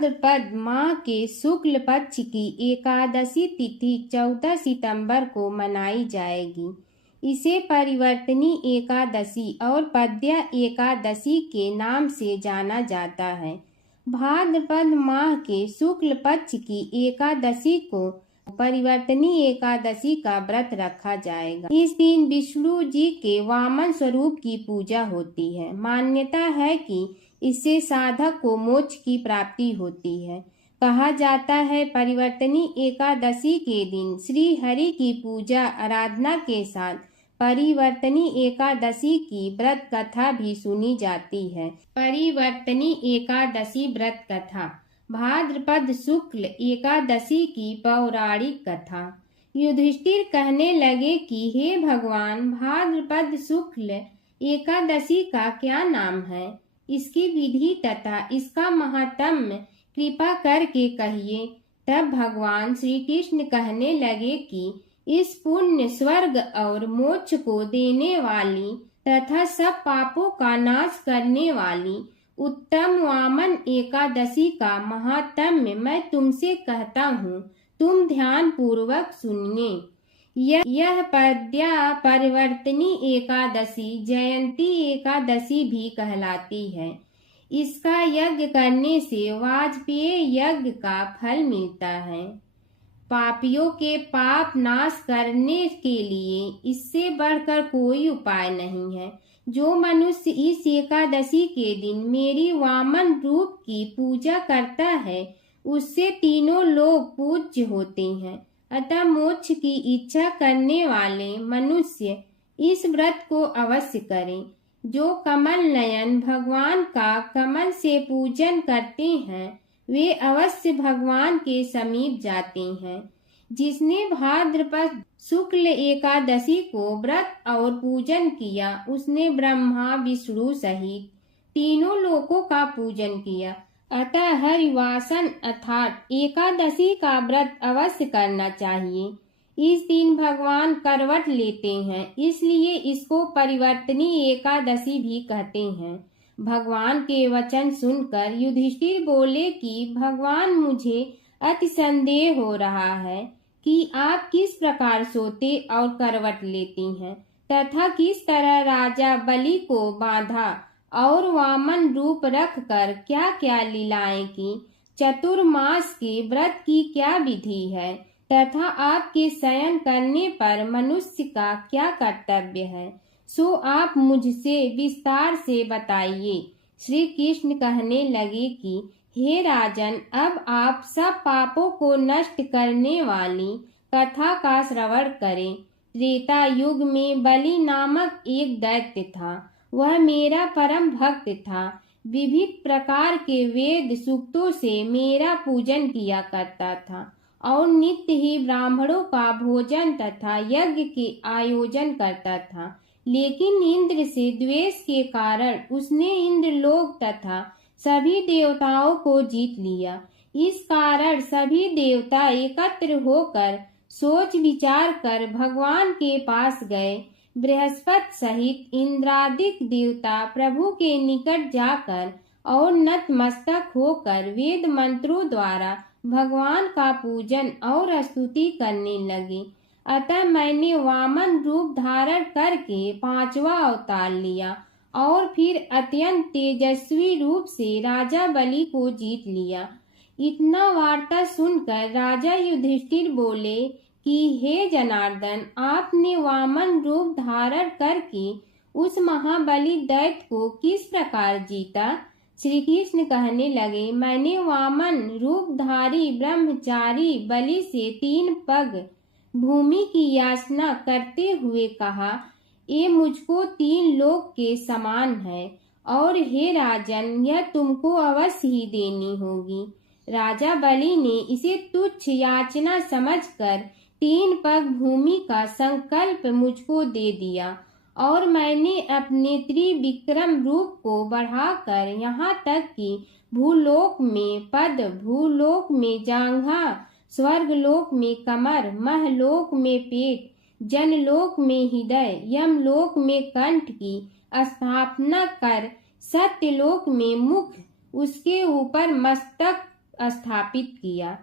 भाद्रपद माह के शुक्ल पक्ष की एकादशी तिथि 14 सितंबर को मनाई जाएगी। इसे परिवर्तनी एकादशी और पद्या एकादशी के नाम से जाना जाता है। भाद्रपद माह के शुक्ल पक्ष की एकादशी को परिवर्तनी एकादशी का व्रत रखा जाएगा। इस दिन विष्णु जी के वामन स्वरूप की पूजा होती है। मान्यता है कि इससे साधक को मोक्ष की प्राप्ति होती है। कहा जाता है परिवर्तनी एकादशी के दिन श्री हरि की पूजा आराधना के साथ परिवर्तनी एकादशी की व्रत कथा भी सुनी जाती है। परिवर्तनी एकादशी व्रत कथा। भाद्रपद शुक्ल एकादशी की पौराणिक कथा। युधिष्ठिर कहने लगे कि हे भगवान, भाद्रपद शुक्ल एकादशी का क्या नाम है, इसकी विधि तथा इसका महात्म्य कृपा करके कहिए। तब भगवान श्री कृष्ण कहने लगे कि इस पुण्य, स्वर्ग और मोक्ष को देने वाली तथा सब पापों का नाश करने वाली उत्तम वामन एकादशी का महात्म्य मैं तुमसे कहता हूँ, तुम ध्यान पूर्वक सुनिए। यह पद्या परिवर्तनी एकादशी जयंती एकादशी भी कहलाती है। इसका यज्ञ करने से वाजपेय यज्ञ का फल मिलता है। पापियों के पाप नाश करने के लिए इससे बढ़कर कोई उपाय नहीं है। जो मनुष्य इस एकादशी के दिन मेरी वामन रूप की पूजा करता है, उससे तीनों लोग पूज्य होते हैं। अतः मोक्ष की इच्छा करने वाले मनुष्य इस व्रत को अवश्य करें। जो कमल नयन भगवान का कमल से पूजन करते हैं, वे अवश्य भगवान के समीप जाते हैं। जिसने भाद्रपद शुक्ल एकादशी को व्रत और पूजन किया, उसने ब्रह्मा विष्णु सहित तीनों लोकों का पूजन किया। अतः हरिवासन अर्थात एकादशी का व्रत अवश्य करना चाहिए। इस दिन भगवान करवट लेते हैं, इसलिए इसको परिवर्तनी एकादशी भी कहते हैं। भगवान के वचन सुनकर युधिष्ठिर बोले कि भगवान, मुझे अति संदेह हो रहा है कि आप किस प्रकार सोते और करवट लेती हैं तथा किस तरह राजा बलि को बांधा और वामन रूप रख कर क्या क्या लीलाएं की। चतुर्मास के व्रत की क्या विधि है तथा आपके शयन करने पर मनुष्य का क्या कर्तव्य है, सो आप मुझसे विस्तार से बताइए। श्री कृष्ण कहने लगे कि हे राजन, अब आप सब पापों को नष्ट करने वाली कथा का श्रवण करें। त्रेता युग में बलि नामक एक दैत्य था। वह मेरा परम भक्त था। विविध प्रकार के वेद सूक्तों से मेरा पूजन किया करता था और नित्य ही ब्राह्मणों का भोजन तथा यज्ञ के आयोजन करता था। लेकिन इंद्र से द्वेष के कारण उसने इंद्रलोक तथा सभी देवताओं को जीत लिया। इस कारण सभी देवता एकत्र होकर सोच विचार कर भगवान के पास गए। बृहस्पति सहित इंद्रादिक देवता प्रभु के निकट जाकर और नतमस्तक होकर वेद मंत्रों द्वारा भगवान का पूजन और स्तुति करने लगे। अतः मैंने वामन रूप धारण करके 5वां अवतार लिया और फिर अत्यंत तेजस्वी रूप से राजा बलि को जीत लिया। इतना वार्ता सुनकर राजा युधिष्ठिर बोले कि हे जनार्दन, आपने वामन रूप धारण करके उस महाबली दैत्य को किस प्रकार जीता। श्री कृष्ण कहने लगे, मैंने वामन रूपधारी ब्रह्मचारी बलि से 3 पग भूमि की याचना करते हुए कहा, ये मुझको 3 लोक के समान है और हे राजन, यह तुमको अवश्य ही देनी होगी। राजा बलि ने इसे तुच्छ याचना समझकर 3 पग भूमि का संकल्प मुझको दे दिया और मैंने अपने त्रिविक्रम रूप को बढ़ाकर यहाँ तक कि भूलोक में पद, भूलोक में जांघा, स्वर्गलोक में कमर, महलोक में पेट, जनलोक में हृदय, यमलोक में कंठ की स्थापना कर सत्यलोक में मुख, उसके ऊपर मस्तक स्थापित किया।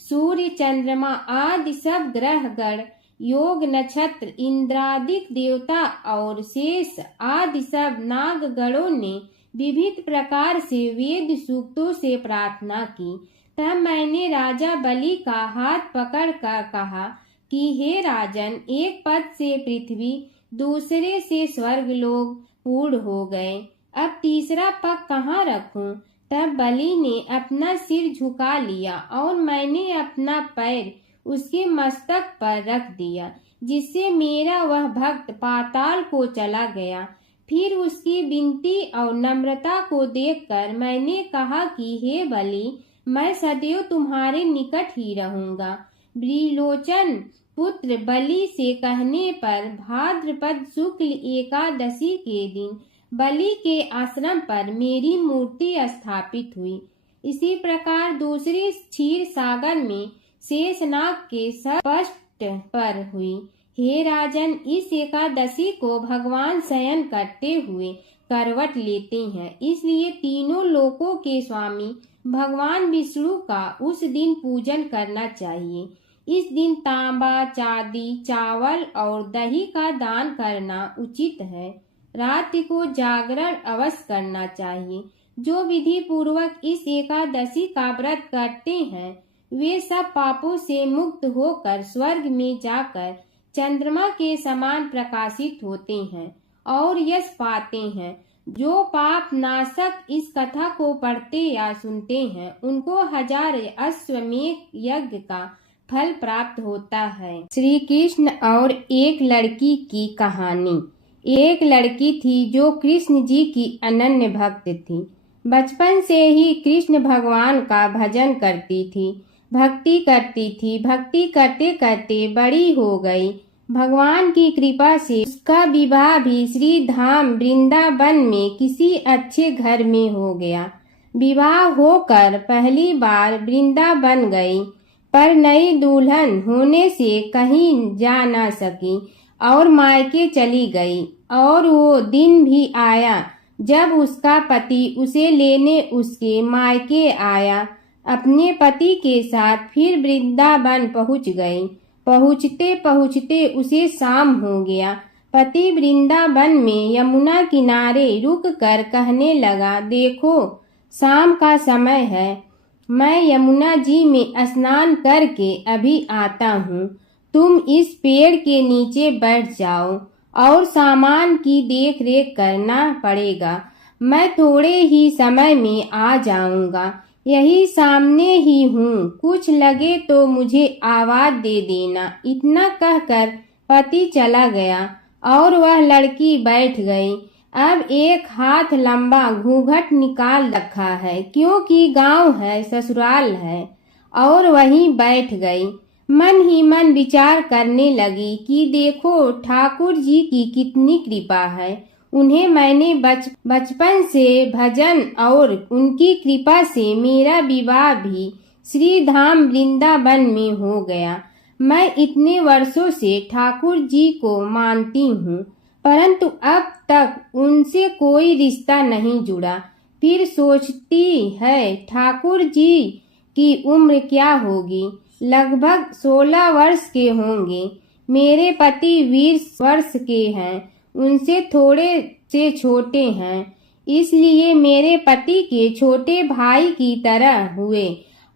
सूर्य, चंद्रमा आदि सब ग्रह गण, योग, नक्षत्र, इंद्रादिक देवता और शेष आदि सब नागगणों ने विविध प्रकार से वेद सूक्तों से प्रार्थना की। तब मैंने राजा बलि का हाथ पकड़कर कहा कि हे राजन, एक पद से पृथ्वी, दूसरे से स्वर्गलोक पूर्ण हो गए, अब तीसरा पग कहाँ रखूं? तब बलि ने अपना सिर झुका लिया और मैंने अपना पैर उसके मस्तक पर रख दिया, जिससे मेरा वह भक्त पाताल को चला गया। फिर उसकी विनती और नम्रता को देखकर मैंने कहा कि हे बलि, मैं सदैव तुम्हारे निकट ही रहूंगा। ब्रीलोचन पुत्र बलि से कहने पर भाद्रपद शुक्ल एकादशी के दिन बलि के आश्रम पर मेरी मूर्ति स्थापित हुई। इसी प्रकार दूसरे क्षीर सागर में शेषनाग के स्पष्ट पर हुई। हे राजन, इस एकादशी को भगवान शयन करते हुए करवट लेते हैं, इसलिए तीनों लोकों के स्वामी भगवान विष्णु का उस दिन पूजन करना चाहिए। इस दिन तांबा, चांदी, चावल और दही का दान करना उचित है। रात को जागरण अवश्य करना चाहिए। जो विधि पूर्वक इस एकादशी का व्रत करते हैं वे सब पापों से मुक्त होकर स्वर्ग में जाकर चंद्रमा के समान प्रकाशित होते हैं और यश पाते हैं। जो पाप नाशक इस कथा को पढ़ते या सुनते हैं उनको 1000 अश्वमेध यज्ञ का फल प्राप्त होता है। श्री कृष्ण और एक लड़की की कहानी। एक लड़की थी जो कृष्ण जी की अनन्य भक्त थी। बचपन से ही कृष्ण भगवान का भजन करती थी, भक्ति करती थी। भक्ति करते करते बड़ी हो गई। भगवान की कृपा से उसका विवाह भी श्री धाम वृंदावन में किसी अच्छे घर में हो गया। विवाह होकर पहली बार वृंदावन गई, पर नई दुल्हन होने से कहीं जा न सकी और मायके चली गई। और वो दिन भी आया जब उसका पति उसे लेने उसके मायके आया। अपने पति के साथ फिर वृंदावन पहुंच गई। पहुंचते पहुंचते उसे शाम हो गया। पति वृंदावन में यमुना किनारे रुक कर कहने लगा, देखो शाम का समय है, मैं यमुना जी में स्नान करके अभी आता हूँ। तुम इस पेड़ के नीचे बैठ जाओ और सामान की देख रेख करना पड़ेगा। मैं थोड़े ही समय में आ जाऊंगा। यही सामने ही हूँ, कुछ लगे तो मुझे आवाज दे देना। इतना कहकर पति चला गया और वह लड़की बैठ गई। अब एक हाथ लंबा घूंघट निकाल रखा है, क्योंकि गांव है, ससुराल है, और वहीं बैठ गई। मन ही मन विचार करने लगी कि देखो ठाकुर जी की कितनी कृपा है। उन्हें मैंने बचपन से भजन और उनकी कृपा से मेरा विवाह भी श्री धाम वृंदावन में हो गया। मैं इतने वर्षों से ठाकुर जी को मानती हूँ, परंतु अब तक उनसे कोई रिश्ता नहीं जुड़ा। फिर सोचती है ठाकुर जी की उम्र क्या होगी, लगभग 16 वर्ष के होंगे। मेरे पति 20 वर्ष के हैं, उनसे थोड़े से छोटे हैं, इसलिए मेरे पति के छोटे भाई की तरह हुए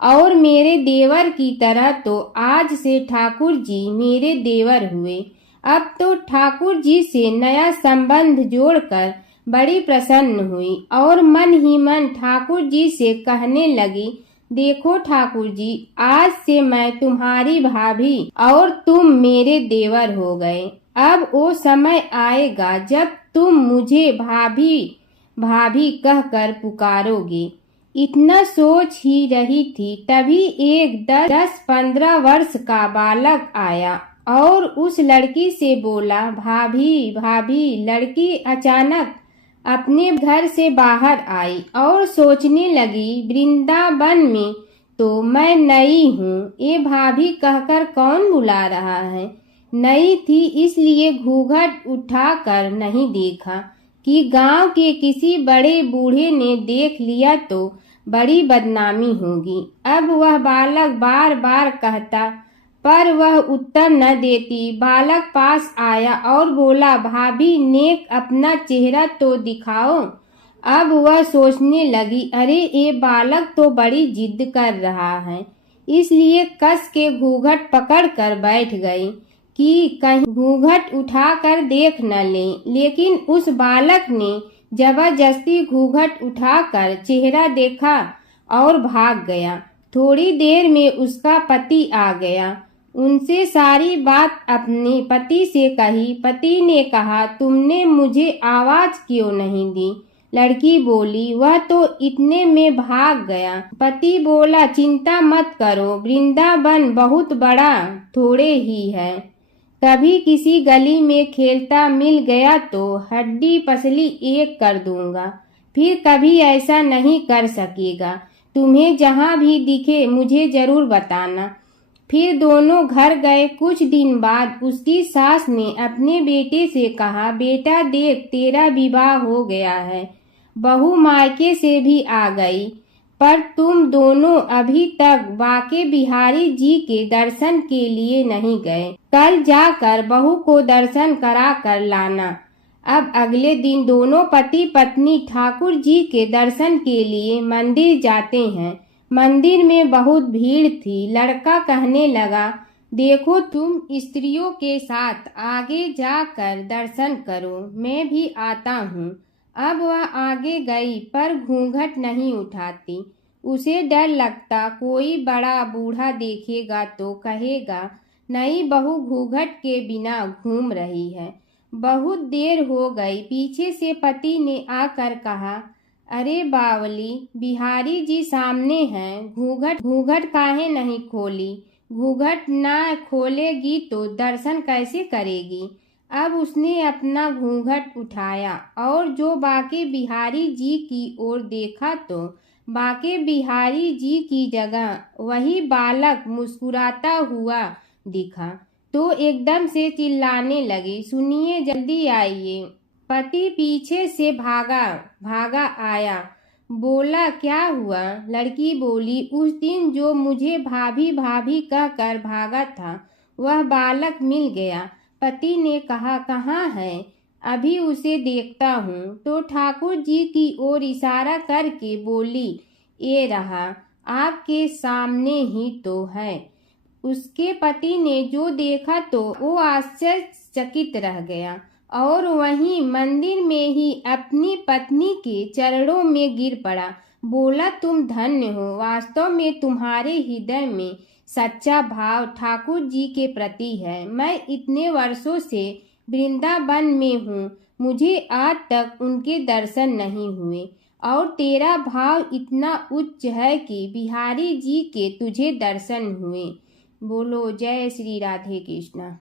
और मेरे देवर की तरह। तो आज से ठाकुर जी मेरे देवर हुए। अब तो ठाकुर जी से नया संबंध जोड़कर बड़ी प्रसन्न हुई और मन ही मन ठाकुर जी से कहने लगी, देखो ठाकुर जी, आज से मैं तुम्हारी भाभी और तुम मेरे देवर हो गए। अब वो समय आएगा जब तुम मुझे भाभी भाभी कहकर पुकारोगे। इतना सोच ही रही थी, तभी एक 10-15 वर्ष का बालक आया और उस लड़की से बोला, भाभी भाभी। लड़की अचानक अपने घर से बाहर आई और सोचने लगी, वृंदावन में तो मैं नई हूँ, ये भाभी कहकर कौन बुला रहा है। नई थी इसलिए घूंघट उठाकर नहीं देखा कि गांव के किसी बड़े बूढ़े ने देख लिया तो बड़ी बदनामी होगी। अब वह बालक बार बार कहता, पर वह उत्तर न देती। बालक पास आया और बोला, भाभी नेक अपना चेहरा तो दिखाओ। अब वह सोचने लगी, अरे ये बालक तो बड़ी जिद कर रहा है, इसलिए कस के घूंघट पकड़ कर बैठ गई कि कहीं घूंघट उठाकर देख न ले। लेकिन उस बालक ने जबरदस्ती घूंघट उठाकर चेहरा देखा और भाग गया। थोड़ी देर में उसका पति आ गया। उनसे सारी बात अपने पति से कही। पति ने कहा, तुमने मुझे आवाज क्यों नहीं दी? लड़की बोली, वह तो इतने में भाग गया। पति बोला, चिंता मत करो, वृंदावन बहुत बड़ा थोड़े ही है। कभी किसी गली में खेलता मिल गया तो हड्डी पसली एक कर दूंगा, फिर कभी ऐसा नहीं कर सकेगा। तुम्हें जहां भी दिखे मुझे जरूर बताना। फिर दोनों घर गए। कुछ दिन बाद उसकी सास ने अपने बेटे से कहा, बेटा देख, तेरा विवाह हो गया है, बहू मायके से भी आ गई, पर तुम दोनों अभी तक बाके बिहारी जी के दर्शन के लिए नहीं गए। कल जाकर बहू को दर्शन करा कर लाना। अब अगले दिन दोनों पति पत्नी ठाकुर जी के दर्शन के लिए मंदिर जाते हैं। मंदिर में बहुत भीड़ थी। लड़का कहने लगा, देखो तुम स्त्रियों के साथ आगे जाकर दर्शन करो, मैं भी आता हूँ। अब वह आगे गई, पर घूंघट नहीं उठाती। उसे डर लगता, कोई बड़ा बूढ़ा देखेगा तो कहेगा, नई बहू घूंघट के बिना घूम रही है। बहुत देर हो गई। पीछे से पति ने आकर कहा, अरे बावली, बिहारी जी सामने हैं, घूंघट काहे नहीं खोली? घूंघट ना खोलेगी तो दर्शन कैसे करेगी? अब उसने अपना घूंघट उठाया और जो बाके बिहारी जी की ओर देखा तो बाके बिहारी जी की जगह वही बालक मुस्कुराता हुआ दिखा। तो एकदम से चिल्लाने लगी, सुनिए, जल्दी आइए। पति पीछे से भागा आया। बोला, क्या हुआ? लड़की बोली, उस दिन जो मुझे भाभी भाभी कहकर भागा था, वह बालक मिल गया। पति ने कहा, कहाँ है? अभी उसे देखता हूँ। तो ठाकुर जी की ओर इशारा करके बोली, ये रहा, आपके सामने ही तो है। उसके पति ने जो देखा तो वो आश्चर्यचकित रह गया और वहीं मंदिर में ही अपनी पत्नी के चरणों में गिर पड़ा। बोला, तुम धन्य हो, वास्तव में तुम्हारे हृदय में सच्चा भाव ठाकुर जी के प्रति है। मैं इतने वर्षों से वृंदावन में हूँ, मुझे आज तक उनके दर्शन नहीं हुए, और तेरा भाव इतना उच्च है कि बिहारी जी के तुझे दर्शन हुए। बोलो जय श्री राधे कृष्णा।